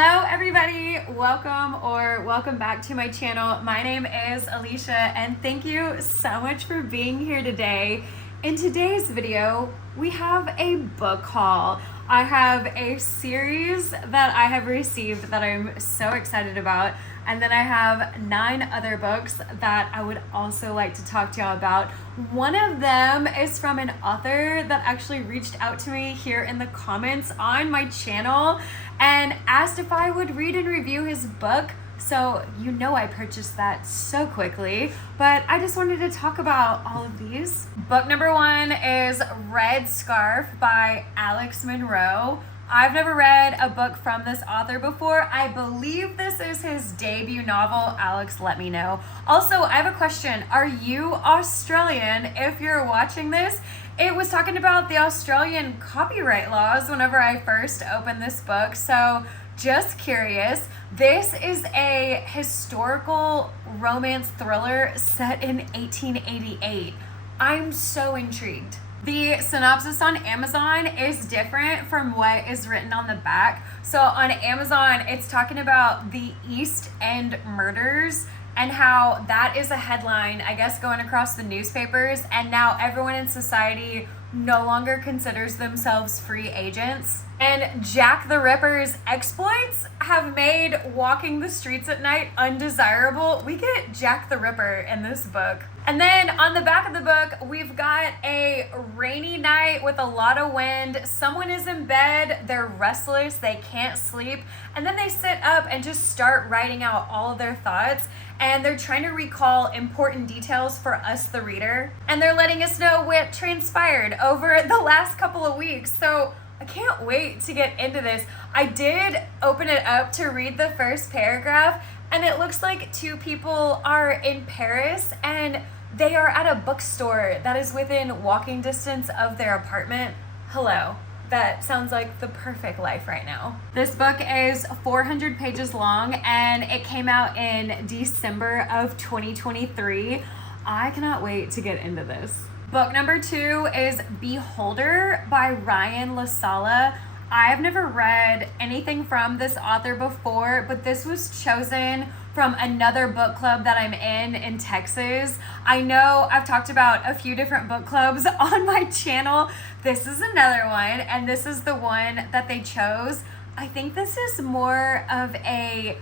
Hello everybody, welcome back to my channel. My name is Alicia and thank you so much for being here today. In today's video, we have a book haul. I have a series that I have received that I'm so excited about, and then I have 9 other books that I would also like to talk to y'all about. One of them is from an author that actually reached out to me here in the comments on my channel and asked if I would read and review his book. So you know I purchased that so quickly, but I just wanted to talk about all of these. Book number 1 is Red Scarf by Alex Monroe. I've never read a book from this author before. I believe this is his debut novel. Alex, let me know. Also, I have a question. Are you Australian if you're watching this? It was talking about the Australian copyright laws whenever I first opened this book, so just curious. This is a historical romance thriller set in 1888. I'm so intrigued. The synopsis on Amazon is different from what is written on the back. So on Amazon, it's talking about the East End murders and how that is a headline, I guess, going across the newspapers, and now everyone in society no longer considers themselves free agents. And Jack the Ripper's exploits have made walking the streets at night undesirable. We get Jack the Ripper in this book. And then on the back of the book, we've got a rainy night with a lot of wind. Someone is in bed, they're restless, they can't sleep, and then they sit up and just start writing out all of their thoughts. And they're trying to recall important details for us, the reader. And they're letting us know what transpired over the last couple of weeks. So I can't wait to get into this. I did open it up to read the first paragraph, and it looks like 2 people are in Paris and they are at a bookstore that is within walking distance of their apartment. Hello. That sounds like the perfect life right now. This book is 400 pages long and it came out in December of 2023. I cannot wait to get into this. Book number 2 is Beholder by Ryan LaSala. I've never read anything from this author before, but this was chosen from another book club that I'm in Texas. I know I've talked about a few different book clubs on my channel. This is another one, and this is the one that they chose. I think this is more of a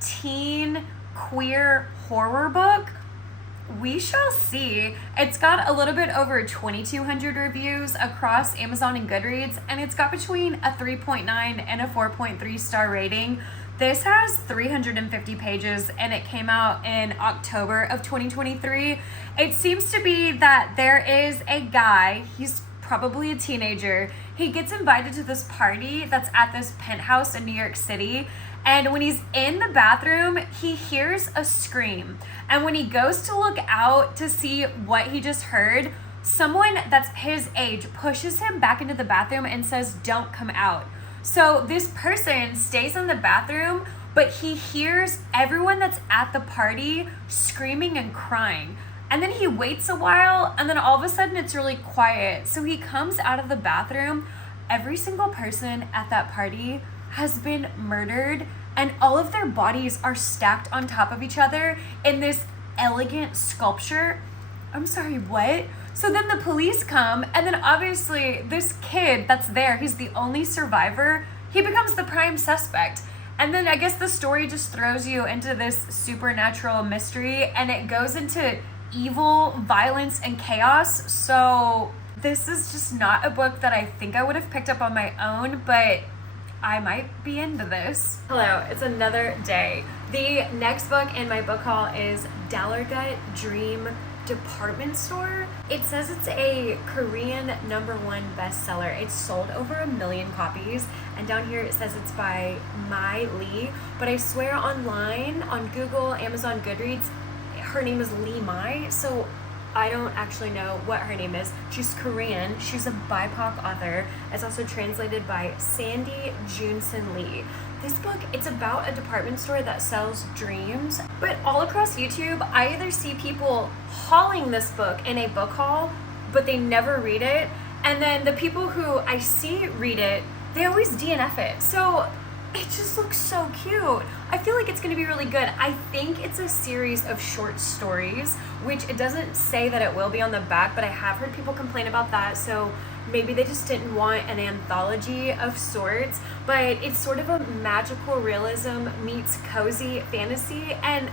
teen queer horror book. We shall see. It's got a little bit over 2,200 reviews across Amazon and Goodreads, and it's got between a 3.9 and a 4.3 star rating. This has 350 pages and it came out in October of 2023. It seems to be that there is a guy, he's probably a teenager. He gets invited to this party that's at this penthouse in New York City. And when he's in the bathroom, he hears a scream. And when he goes to look out to see what he just heard, someone that's his age pushes him back into the bathroom and says, "Don't come out." So this person stays in the bathroom, but he hears everyone that's at the party screaming and crying. And then he waits a while, and then all of a sudden it's really quiet. So he comes out of the bathroom. Every single person at that party has been murdered, and all of their bodies are stacked on top of each other in this elegant sculpture. I'm sorry, what? So then the police come, and then obviously this kid that's there, he's the only survivor, he becomes the prime suspect. And then I guess the story just throws you into this supernatural mystery, and it goes into evil, violence, and chaos. So this is just not a book that I think I would have picked up on my own, but I might be into this. Hello, it's another day. The next book in my book haul is Dallergut Dream Department Store. It says it's a Korean #1 bestseller. It's sold over 1 million copies, and down here it says it's by Mai Lee, but I swear online, on Google, Amazon, Goodreads, her name is Lee Mai, so I don't actually know what her name is. She's Korean. She's a BIPOC author. It's also translated by Sandy Junson Lee. This book, it's about a department store that sells dreams, but all across YouTube, I either see people hauling this book in a book haul, but they never read it, and then the people who I see read it, they always DNF it. So it just looks so cute. I feel like it's gonna be really good. I think it's a series of short stories, which it doesn't say that it will be on the back, but I have heard people complain about that, so maybe they just didn't want an anthology of sorts, but it's sort of a magical realism meets cozy fantasy, and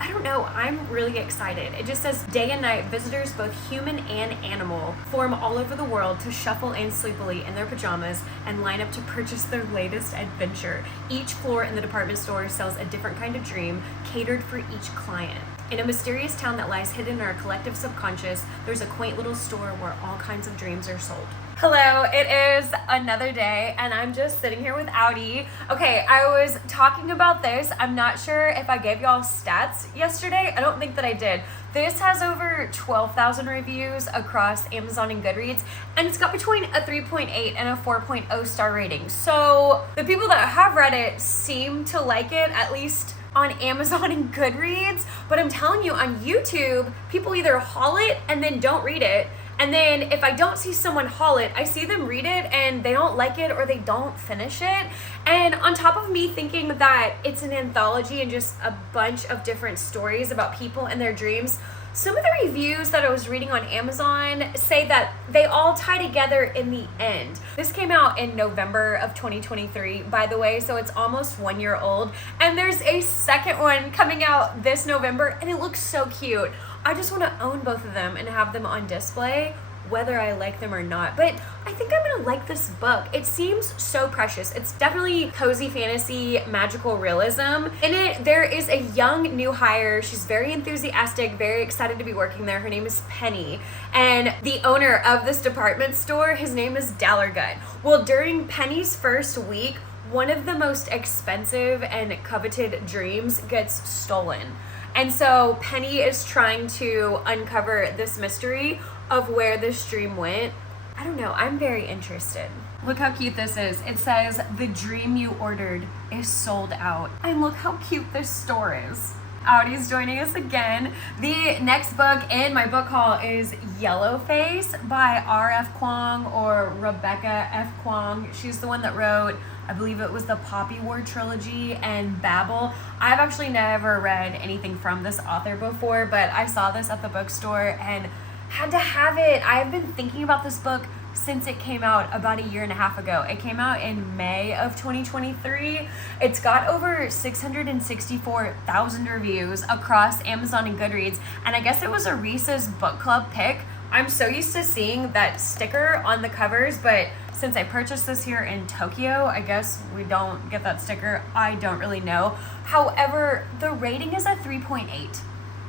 I don't know, I'm really excited. It just says day and night, visitors, both human and animal, form all over the world to shuffle in sleepily in their pajamas and line up to purchase their latest adventure. Each floor in the department store sells a different kind of dream, catered for each client. In a mysterious town that lies hidden in our collective subconscious, there's a quaint little store where all kinds of dreams are sold. Hello, it is another day and I'm just sitting here with Audi. Okay, I was talking about this. I'm not sure if I gave y'all stats yesterday. I don't think that I did. This has over 12,000 reviews across Amazon and Goodreads, and it's got between a 3.8 and a 4.0 star rating. So the people that have read it seem to like it, at least on Amazon and Goodreads. But I'm telling you, on YouTube, people either haul it and then don't read it. And then if I don't see someone haul it, I see them read it and they don't like it or they don't finish it. And on top of me thinking that it's an anthology and just a bunch of different stories about people and their dreams, some of the reviews that I was reading on Amazon say that they all tie together in the end. This came out in November of 2023, by the way, so it's almost 1 year old. And there's a second one coming out this November, and it looks so cute. I just want to own both of them and have them on display, whether I like them or not. But I think I'm gonna like this book. It seems so precious. It's definitely cozy fantasy, magical realism. In it, there is a young new hire. She's very enthusiastic, very excited to be working there. Her name is Penny. And the owner of this department store, his name is Dallargut. Well, during Penny's first week, one of the most expensive and coveted dreams gets stolen. And so Penny is trying to uncover this mystery of where this dream went. I don't know, I'm very interested. Look how cute this is. It says, the dream you ordered is sold out. And look how cute this store is. Audi's joining us again. The next book in my book haul is Yellowface by R.F. Kuang, or Rebecca F. Kuang. She's the one that wrote, I believe it was the Poppy War trilogy and Babel. I've actually never read anything from this author before, but I saw this at the bookstore and had to have it. I've been thinking about this book since it came out about 1.5 years ago. It came out in May of 2023. It's got over 664,000 reviews across Amazon and Goodreads, and I guess it was a Reese's book club pick. I'm so used to seeing that sticker on the covers, but since I purchased this here in Tokyo, I guess we don't get that sticker. I don't really know. However, the rating is a 3.8.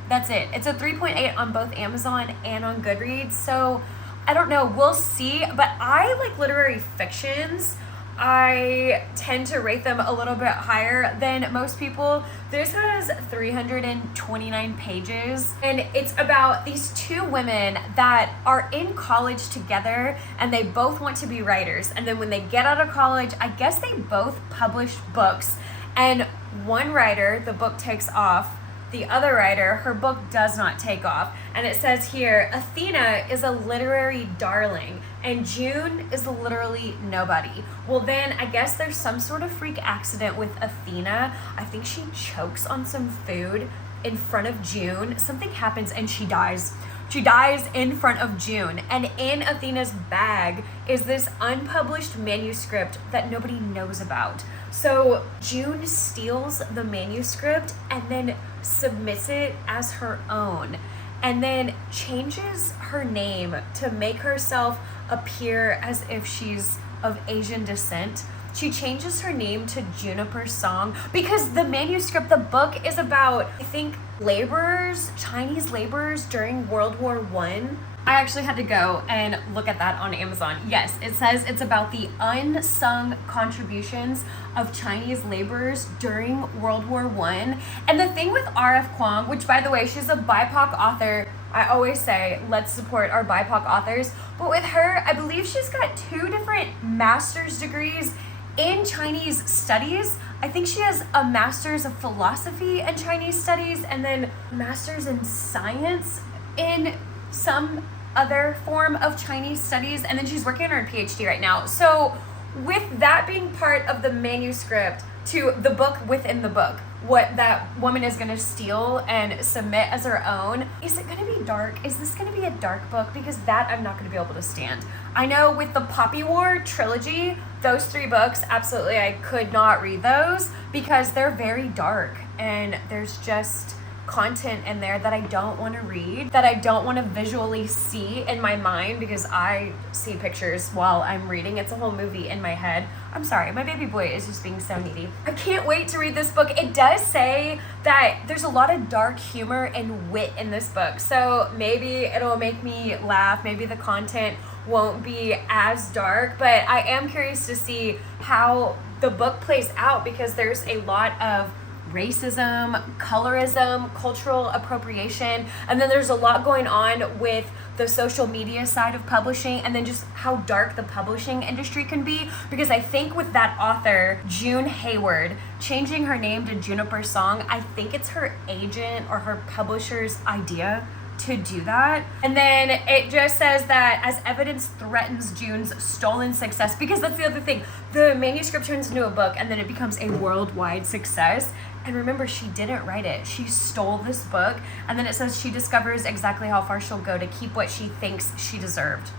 That's it. It's a 3.8 on both Amazon and on Goodreads. So I don't know, we'll see, but I like literary fictions. I tend to rate them a little bit higher than most people. This has 329 pages, and it's about these two women that are in college together, and they both want to be writers. And then when they get out of college, I guess they both publish books, and one writer, the book takes off. The other writer, her book does not take off. And it says here, Athena is a literary darling and June is literally nobody. Well, then I guess there's some sort of freak accident with Athena. I think she chokes on some food in front of June. Something happens and she dies. She dies in front of June. And in Athena's bag is this unpublished manuscript that nobody knows about. So June steals the manuscript and then submits it as her own, and then changes her name to make herself appear as if she's of Asian descent. She changes her name to Juniper Song because the manuscript, the book, is about, I think, laborers, Chinese laborers during World War I. I actually had to go and look at that on Amazon. Yes, it says it's about the unsung contributions of Chinese laborers during World War I. And the thing with R.F. Kuang, which by the way, she's a BIPOC author. I always say, let's support our BIPOC authors. But with her, I believe she's got 2 different master's degrees in Chinese studies. I think she has a master's of philosophy and Chinese studies, and then master's in science in some other form of Chinese studies, and then she's working on her PhD right now. So with that being part of the manuscript, to the book within the book, what that woman is going to steal and submit as her own. Is it going to be dark? Is this going to be a dark book? Because that I'm not going to be able to stand. I know with the Poppy War trilogy, those 3 books, absolutely, I could not read those because they're very dark and there's just content in there that I don't want to read, that I don't want to visually see in my mind because I see pictures while I'm reading. It's a whole movie in my head. I'm sorry, my baby boy is just being so needy. I can't wait to read this book. It does say that there's a lot of dark humor and wit in this book, so maybe it'll make me laugh. Maybe the content won't be as dark, but I am curious to see how the book plays out because there's a lot of racism, colorism, cultural appropriation, and then there's a lot going on with the social media side of publishing, and then just how dark the publishing industry can be, because I think with that author, June Hayward, changing her name to Juniper Song, I think it's her agent or her publisher's idea to do that. And then it just says that as evidence threatens June's stolen success, because that's the other thing, the manuscript turns into a book and then it becomes a worldwide success. And remember, she didn't write it. She stole this book. And then it says she discovers exactly how far she'll go to keep what she thinks she deserved.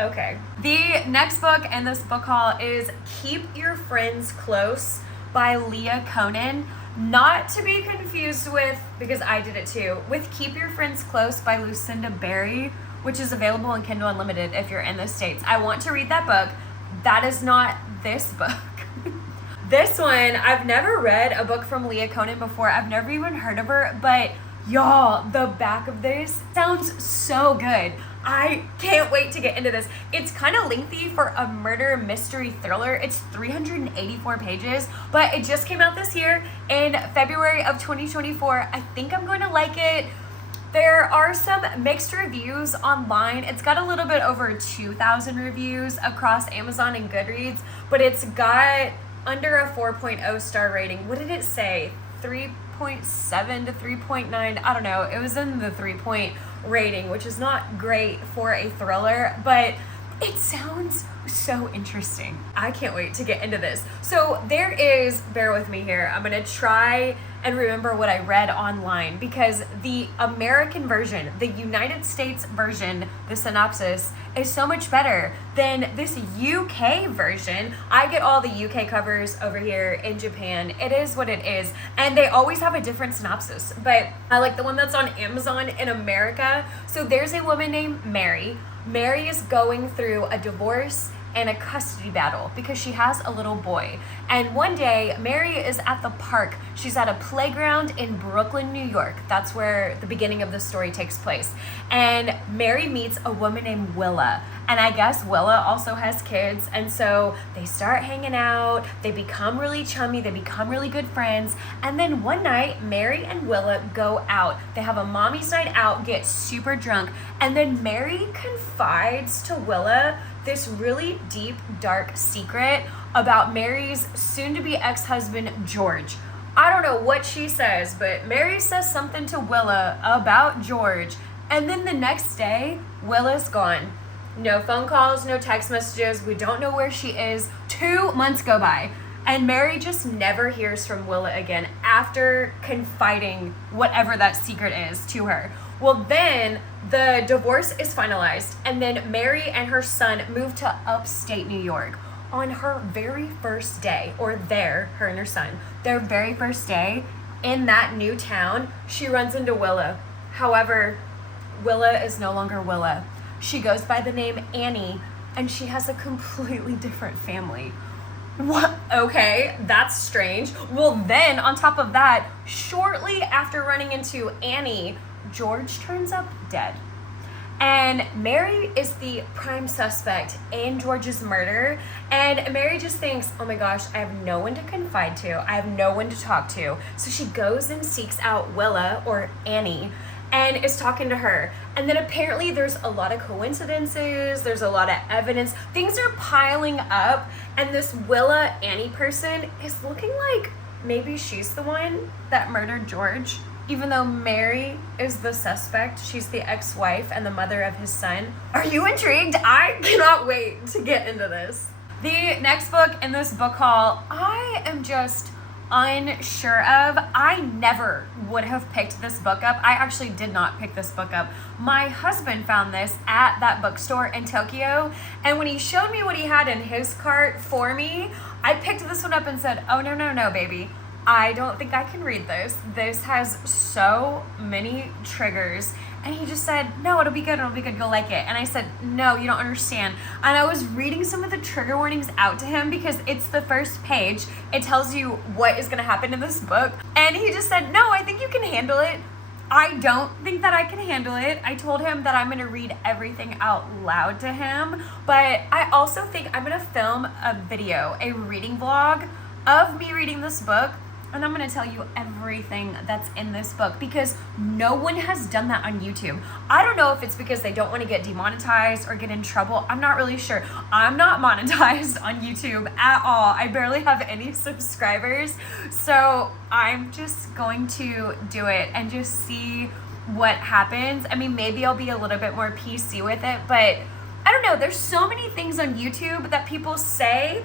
Okay. The next book in this book haul is Keep Your Friends Close by Leah Conan. Not to be confused with, because I did it too, with Keep Your Friends Close by Lucinda Berry, which is available in Kindle Unlimited if you're in the States. I want to read that book. That is not this book. This one, I've never read a book from Leah Conan before. I've never even heard of her, but y'all, the back of this sounds so good. I can't wait to get into this. It's kind of lengthy for a murder mystery thriller. It's 384 pages, but it just came out this year in February of 2024. I think I'm going to like it. There are some mixed reviews online. It's got a little bit over 2,000 reviews across Amazon and Goodreads, but it's got under a 4.0 star rating. What did it say? 3.7 to 3.9? I don't know. It was in the 3 rating, which is not great for a thriller, but it sounds so interesting. I can't wait to get into this. So there is, bear with me here, I'm gonna try and remember what I read online, because the American version, the United States version, the synopsis is so much better than this UK version. I get all the UK covers over here in Japan. It is what it is, and they always have a different synopsis, but I like the one that's on Amazon in America. So there's a woman named Mary. Mary is going through a divorce and a custody battle because she has a little boy. And one day, Mary is at the park. She's at a playground in Brooklyn, New York. That's where the beginning of the story takes place. And Mary meets a woman named Willa. And I guess Willa also has kids. And so they start hanging out. They become really chummy. They become really good friends. And then one night, Mary and Willa go out. They have a mommy's night out, get super drunk. And then Mary confides to Willa this really deep, dark secret about Mary's soon-to-be ex-husband, George. I don't know what she says, but Mary says something to Willa about George, and then the next day, Willa's gone. No phone calls, no text messages, we don't know where she is. 2 months go by, and Mary just never hears from Willa again after confiding whatever that secret is to her. Well, then the divorce is finalized, and then Mary and her son move to upstate New York. On her very first day, or her and her son, their very first day in that new town, she runs into Willa. However, Willa is no longer Willa. She goes by the name Annie, and she has a completely different family. What? Okay, that's strange. Well, then on top of that, shortly after running into Annie, George turns up dead. And Mary is the prime suspect in George's murder. And Mary just thinks, oh my gosh, I have no one to confide to. I have no one to talk to. So she goes and seeks out Willa, or Annie, and is talking to her. And then apparently there's a lot of coincidences. There's a lot of evidence. Things are piling up. And this Willa Annie person is looking like maybe she's the one that murdered George. Even though Mary is the suspect, she's the ex-wife and the mother of his son. Are you intrigued? I cannot wait to get into this. The next book in this book haul, I am just unsure of. I never would have picked this book up. I actually did not pick this book up. My husband found this at that bookstore in Tokyo, and when he showed me what he had in his cart for me, I picked this one up and said, oh, no, baby. I don't think I can read this. This has so many triggers. And he just said, no, it'll be good, you'll like it. And I said, no, you don't understand. And I was reading some of the trigger warnings out to him because it's the first page. It tells you what is going to happen in this book. And he just said, no, I think you can handle it. I don't think that I can handle it. I told him that I'm going to read everything out loud to him. But I also think I'm going to film a video, a reading vlog of me reading this book. And I'm going to tell you everything that's in this book because no one has done that on YouTube. I don't know if it's because they don't want to get demonetized or get in trouble. I'm not really sure. I'm not monetized on YouTube at all. I barely have any subscribers. So I'm just going to do it and just see what happens. I mean, maybe I'll be a little bit more PC with it, but I don't know. There's so many things on YouTube that people say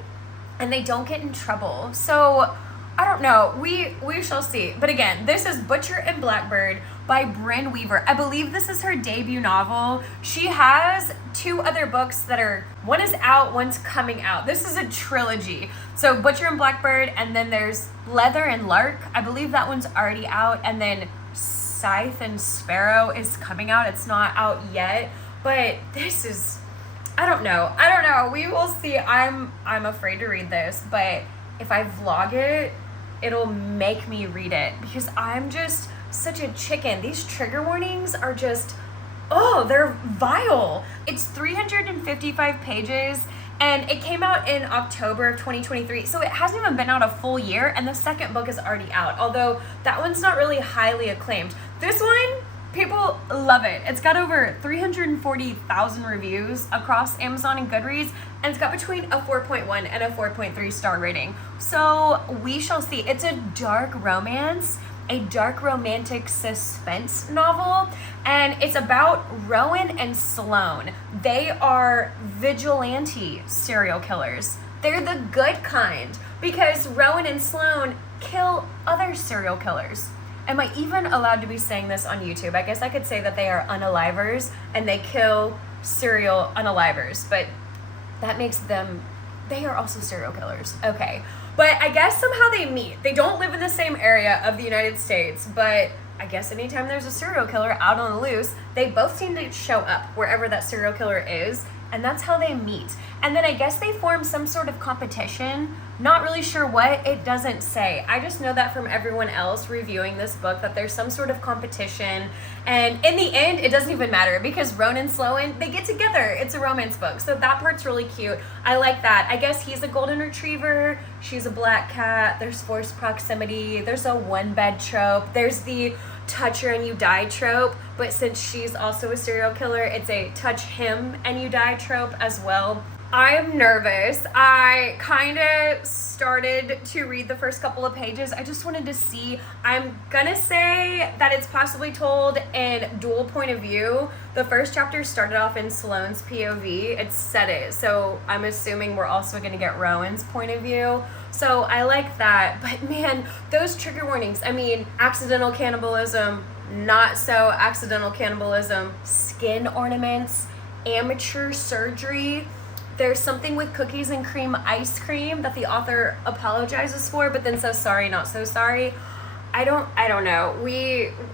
and they don't get in trouble. So I don't know. We shall see. But again, this is Butcher and Blackbird by Brynne Weaver. I believe this is her debut novel. She has 2 other books that are, one is out, one's coming out. This is a trilogy. So Butcher and Blackbird, and then there's Leather and Lark. I believe that one's already out. And then Scythe and Sparrow is coming out. It's not out yet. But this is, I don't know. We will see. I'm afraid to read this, but if I vlog it, it'll make me read it because I'm just such a chicken. These trigger warnings are just, oh, they're vile. It's 355 pages and it came out in October of 2023. So it hasn't even been out a full year and the second book is already out, although that one's not really highly acclaimed. This one, people love it. It's got over 340,000 reviews across Amazon and Goodreads, and it's got between a 4.1 and a 4.3 star rating. So we shall see. It's a dark romance, a dark romantic suspense novel, and it's about Rowan and Sloane. They are vigilante serial killers. They're the good kind because Rowan and Sloane kill other serial killers. Am I even allowed to be saying this on YouTube? I guess I could say that they are unalivers and they kill serial unalivers, but that makes them, they are also serial killers. Okay. But I guess somehow they meet. They don't live in the same area of the United States, but I guess anytime there's a serial killer out on the loose, they both seem to show up wherever that serial killer is, and that's how they meet. And then I guess they form some sort of competition. Not really sure what, it doesn't say. I just know that from everyone else reviewing this book that there's some sort of competition. And in the end, it doesn't even matter because Rowan and Sloane, they get together. It's a romance book. So that part's really cute. I like that. I guess he's a golden retriever. She's a black cat. There's forced proximity. There's a one-bed trope. There's the touch her and you die trope. But since she's also a serial killer, it's a touch him and you die trope as well. I'm nervous. I kind of started to read the first couple of pages. I just wanted to see. I'm gonna say that it's possibly told in dual point of view. The first chapter started off in Sloane's POV. It said it, so I'm assuming we're also gonna get Rowan's point of view. So I like that, but man, those trigger warnings. I mean, accidental cannibalism, not so accidental cannibalism, skin ornaments, amateur surgery. There's something with cookies and cream ice cream that the author apologizes for, but then says sorry, not so sorry. I don't know.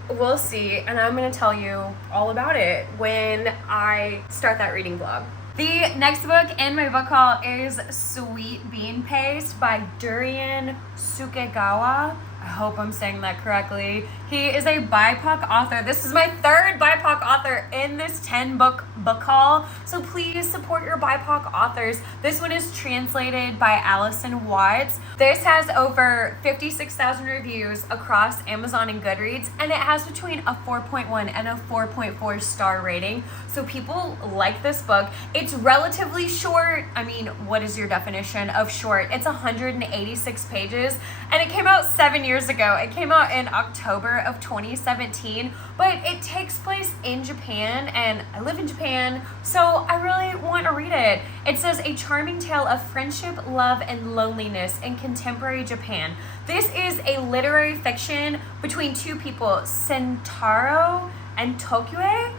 We'll see, and I'm gonna tell you all about it when I start that reading vlog. The next book in my book haul is Sweet Bean Paste by Durian Sukegawa. I hope I'm saying that correctly. He is a BIPOC author. This is my third BIPOC author in this 10-book book haul. So please support your BIPOC authors. This one is translated by Allison Watts. This has over 56,000 reviews across Amazon and Goodreads, and it has between a 4.1 and a 4.4 star rating. So people like this book. It's relatively short. I mean, what is your definition of short? It's 186 pages, and it came out 7 years years ago. It came out in October of 2017, but it takes place in Japan, and I live in Japan, so I really want to read it. It says, a charming tale of friendship, love, and loneliness in contemporary Japan. This is a literary fiction between two people, Sentaro and Tokue.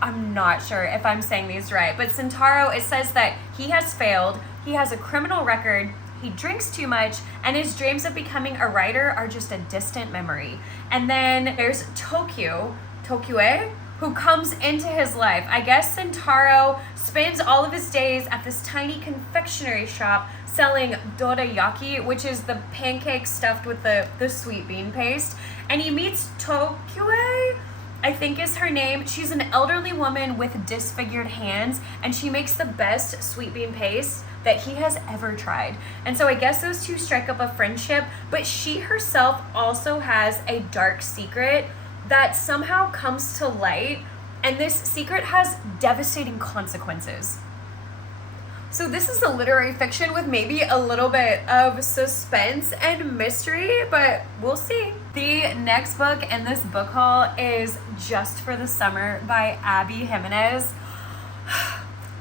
I'm not sure if I'm saying these right, but Sentaro, it says that he has failed, he has a criminal record, he drinks too much, and his dreams of becoming a writer are just a distant memory. And then there's Tokue, who comes into his life. I guess Sentaro spends all of his days at this tiny confectionery shop selling dorayaki, which is the pancake stuffed with the sweet bean paste. And he meets Tokue, I think is her name. She's an elderly woman with disfigured hands, and she makes the best sweet bean paste that he has ever tried. And so I guess those two strike up a friendship, but she herself also has a dark secret that somehow comes to light, and this secret has devastating consequences. So this is a literary fiction with maybe a little bit of suspense and mystery, but we'll see. The next book in this book haul is Just for the Summer by Abby Jimenez.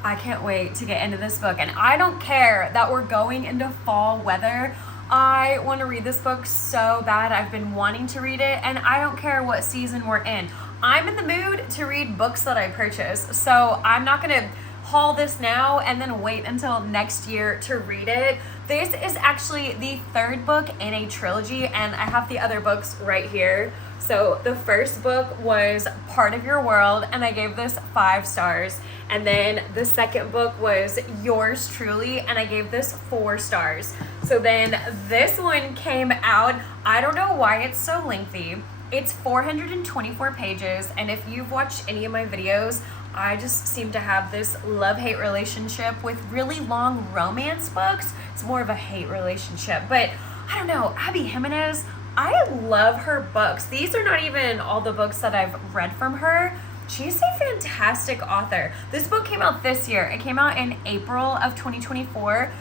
I can't wait to get into this book, and I don't care that we're going into fall weather. I want to read this book so bad. I've been wanting to read it, and I don't care what season we're in. I'm in the mood to read books that I purchase, so I'm not going to haul this now and then wait until next year to read it. This is actually the third book in a trilogy, and I have the other books right here. So the first book was Part of Your World, and I gave this 5 stars. And then the second book was Yours Truly, and I gave this 4 stars. So then this one came out. I don't know why it's so lengthy. It's 424 pages, and if you've watched any of my videos, I just seem to have this love-hate relationship with really long romance books. It's more of a hate relationship, but I don't know, Abby Jimenez, I love her books. These are not even all the books that I've read from her. She's a fantastic author. This book came out this year. It came out in April of 2024,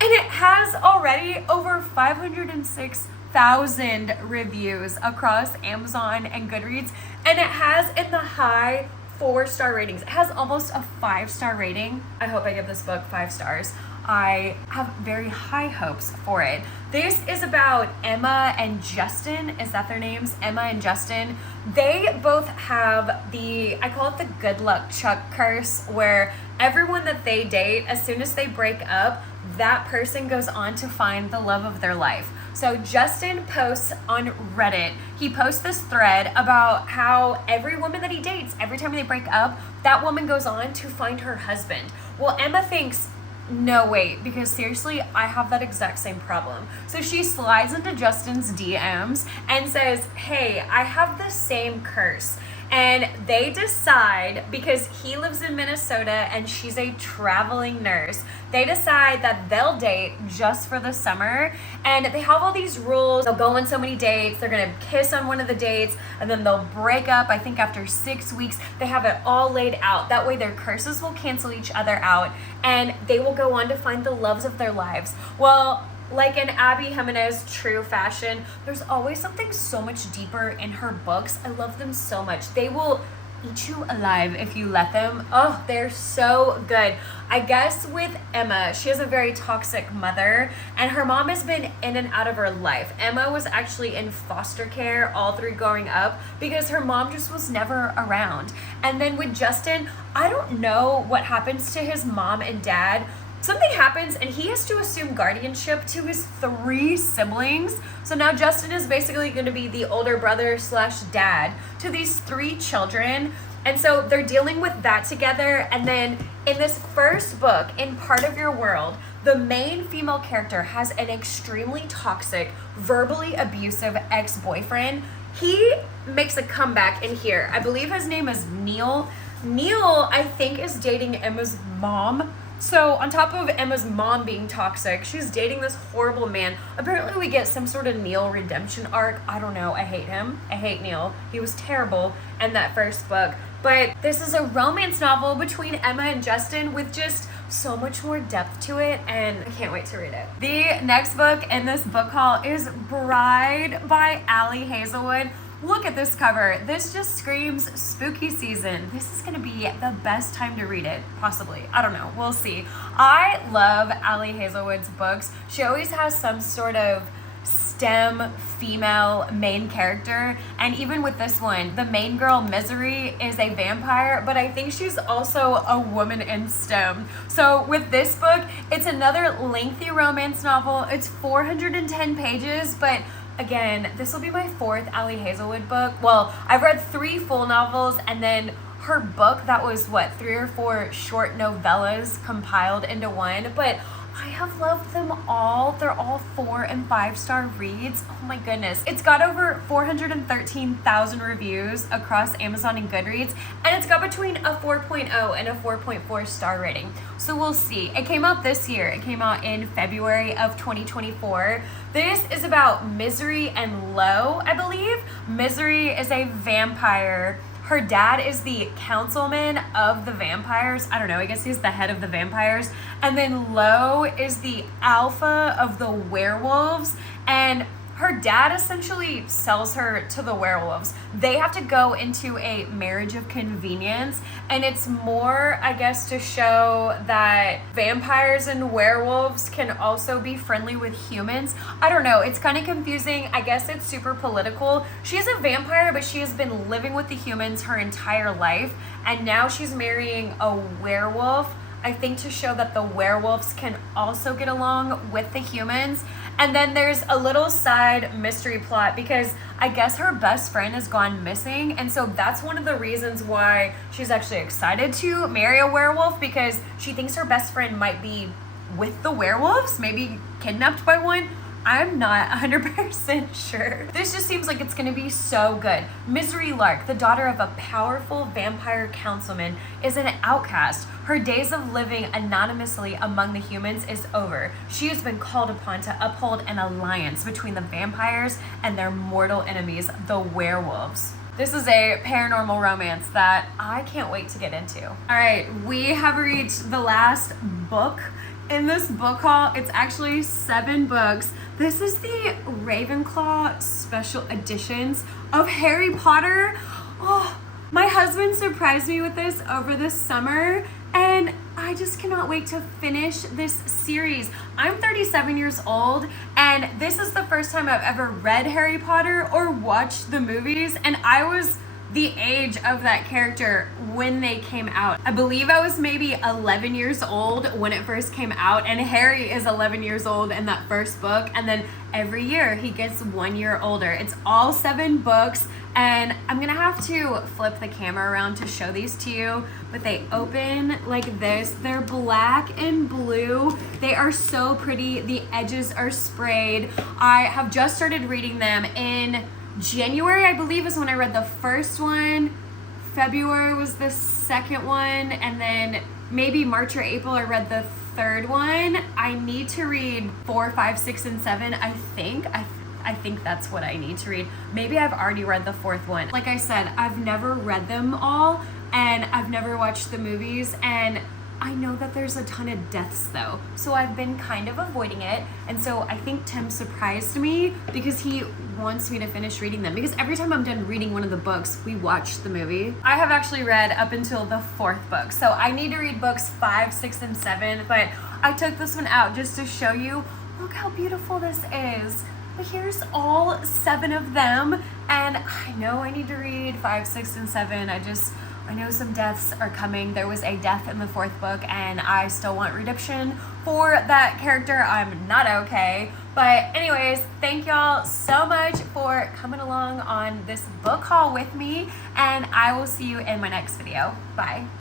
and it has already over 506,000 reviews across Amazon and Goodreads, and it has in the high 4-star ratings. It has almost a 5-star rating. I hope I give this book 5 stars. I have very high hopes for it. This is about Emma and Justin. Is that their names? Emma and Justin. They both have I call it the good luck Chuck curse, where everyone that they date, as soon as they break up, that person goes on to find the love of their life. So Justin posts on Reddit, he posts this thread about how every woman that he dates, every time they break up, that woman goes on to find her husband. Well, Emma thinks, no, wait, because seriously, I have that exact same problem. So she slides into Justin's DMs and says, hey, I have the same curse. And they decide, because he lives in Minnesota and she's a traveling nurse, they decide that they'll date just for the summer. And they have all these rules. They'll go on so many dates. They're going to kiss on one of the dates, and then they'll break up, I think after 6 weeks. They have it all laid out. That way their curses will cancel each other out, and they will go on to find the loves of their lives. Well, like in Abby Jimenez true fashion, there's always something so much deeper in her books. I love them so much. They will eat you alive if you let them. Oh, they're so good. I guess with Emma, she has a very toxic mother, and her mom has been in and out of her life. Emma was actually in foster care all through growing up because her mom just was never around. And then with Justin, I don't know what happens to his mom and dad. Something happens and he has to assume guardianship to his 3 siblings. So now Justin is basically going to be the older brother / dad to these 3 children. And so they're dealing with that together. And then in this first book, in Part of Your World, the main female character has an extremely toxic, verbally abusive ex-boyfriend. He makes a comeback in here. I believe his name is Neil. Neil, I think, is dating Emma's mom. So on top of Emma's mom being toxic, she's dating this horrible man. Apparently we get some sort of Neil redemption arc. I don't know. I hate him. I hate Neil. He was terrible in that first book. but this is a romance novel between Emma and Justin with just so much more depth to it, and I can't wait to read it. The next book in this book haul is Bride by Ali Hazelwood. Look at this cover. This just screams spooky season. This is gonna be the best time to read it, possibly. I don't know, we'll see. I love Ali Hazelwood's books. She always has some sort of STEM female main character, and even with this one, the main girl Misery is a vampire, but I think she's also a woman in STEM. So with this book, it's another lengthy romance novel. It's 410 pages, but again, this will be my 4th Ali Hazelwood book. Well, I've read 3 full novels, and then her book that was 3 or 4 short novellas compiled into one, but I have loved them all. They're all 4 and 5 star reads. Oh my goodness. It's got over 413,000 reviews across Amazon and Goodreads, and it's got between a 4.0 and a 4.4 star rating. So we'll see. It came out this year. It came out in February of 2024. This is about Misery and Lo, I believe. Misery is a vampire. Her dad is the councilman of the vampires. I don't know, I guess he's the head of the vampires. And then Lo is the alpha of the werewolves. And her dad essentially sells her to the werewolves. They have to go into a marriage of convenience, and it's more, I guess, to show that vampires and werewolves can also be friendly with humans. I don't know, it's kind of confusing. I guess it's super political. She is a vampire, but she has been living with the humans her entire life, and now she's marrying a werewolf, I think, to show that the werewolves can also get along with the humans. And then there's a little side mystery plot because I guess her best friend has gone missing. And so that's one of the reasons why she's actually excited to marry a werewolf, because she thinks her best friend might be with the werewolves, maybe kidnapped by one. I'm not 100% sure. This just seems like it's gonna be so good. Misery Lark, the daughter of a powerful vampire councilman, is an outcast. Her days of living anonymously among the humans is over. She has been called upon to uphold an alliance between the vampires and their mortal enemies, the werewolves. This is a paranormal romance that I can't wait to get into. All right, we have reached the last book in this book haul. It's actually 7 books. This is the Ravenclaw special editions of Harry Potter. Oh, my husband surprised me with this over the summer, and I just cannot wait to finish this series. I'm 37 years old, and this is the first time I've ever read Harry Potter or watched the movies, and I was the age of that character when they came out. I believe I was maybe 11 years old when it first came out, and Harry is 11 years old in that first book, and then every year he gets 1 year older. It's all 7 books, and I'm gonna have to flip the camera around to show these to you, but they open like this. They're black and blue. They are so pretty. The edges are sprayed. I have just started reading them in January, I believe, is when I read the first one. February was the second one, and then maybe March or April I read the third one. I need to read 4, 5, 6, and 7. I think that's what I need to read. Maybe I've already read the 4th one. Like I said, I've never read them all, and I've never watched the movies, and I know that there's a ton of deaths though, so I've been kind of avoiding it. And so I think Tim surprised me because he wants me to finish reading them, because every time I'm done reading one of the books, we watch the movie. I have actually read up until the 4th book, so I need to read books 5, 6, and 7, but I took this one out just to show you, look how beautiful this is. But here's all 7 of them, and I know I need to read 5, 6, and 7. I know some deaths are coming. There was a death in the 4th book, and I still want redemption for that character. I'm not okay. But anyways, thank y'all so much for coming along on this book haul with me, and I will see you in my next video. Bye.